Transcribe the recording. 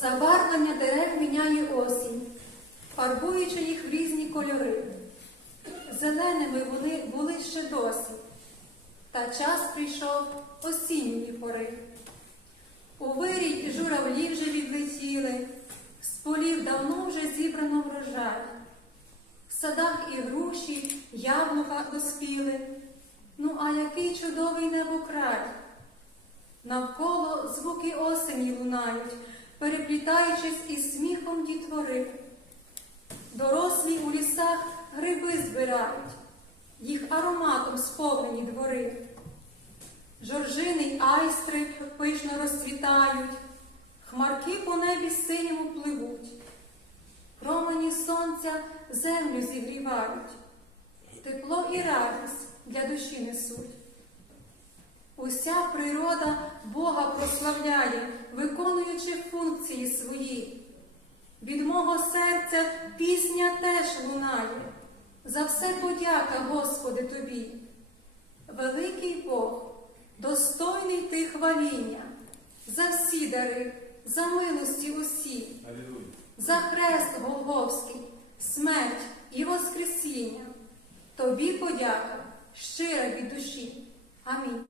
Забарвлення дерев міняє осінь, фарбуючи їх в різні кольори. Зеленими вони були ще досі, та час прийшов осінньої пори. У вирій журавлі вже відлетіли, з полів давно вже зібрано врожай. В садах і груші, яблука доспіли. Ну, а який чудовий небокрай! Навколо звуки осені лунають, переплітаючись із сміхом дітвори. Дорослі у лісах гриби збирають, їх ароматом сповнені двори. Жоржини й айстри пишно розцвітають, хмарки по небі синьому пливуть, промені сонця землю зігрівають, тепло і радість. Уся природа Бога прославляє, виконуючи функції свої. Від мого серця пісня теж лунає. За все подяка, Господи, тобі. Великий Бог, достойний ти хваління, за всі дари, за милості усі, за хрест Голговський, смерть і Воскресіння. Тобі подяка щира від душі. Амінь.